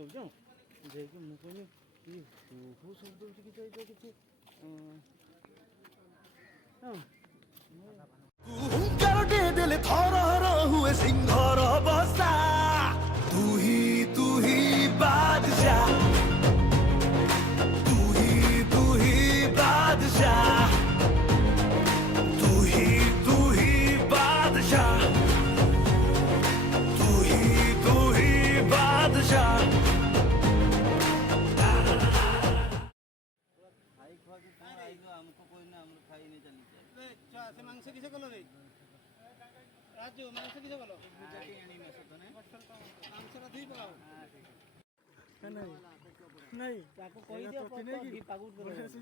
ଦେଉଛ ଯାଇକି ମୁଁ କହିଲି ଇଏ ହୁ ସବୁ ଦେଉଛି କିଛି ଏଇଟା କିଛି ହୁଙ୍କାରଟେ ଦେଲେ ଥରହର ହୁଏ ସିଂହର ବସା ତୁ ହି ବାଦଶାହ ତୁ ହି ବାଦଶାହ ତୁ ହି ବାଦଶାହ ତୁ ହି ବାଦଶାह ଖାଇ ଖୁଆକି କ'ଣ ଆଇଲୁ ଆମକୁ କହିଲେ ଆମର ଖାଇ ନେଇ ଚାଲିଛି ସେ ମାଂସ କିସ କଲ ରେ ରାଜୁ ମାଂସ କିସ କଲ ମାଂସଟା ଧୁଇ ପକାଅ नहीं ତାକୁ କହିଦିଅ तो ପାଗୁଟ नहीं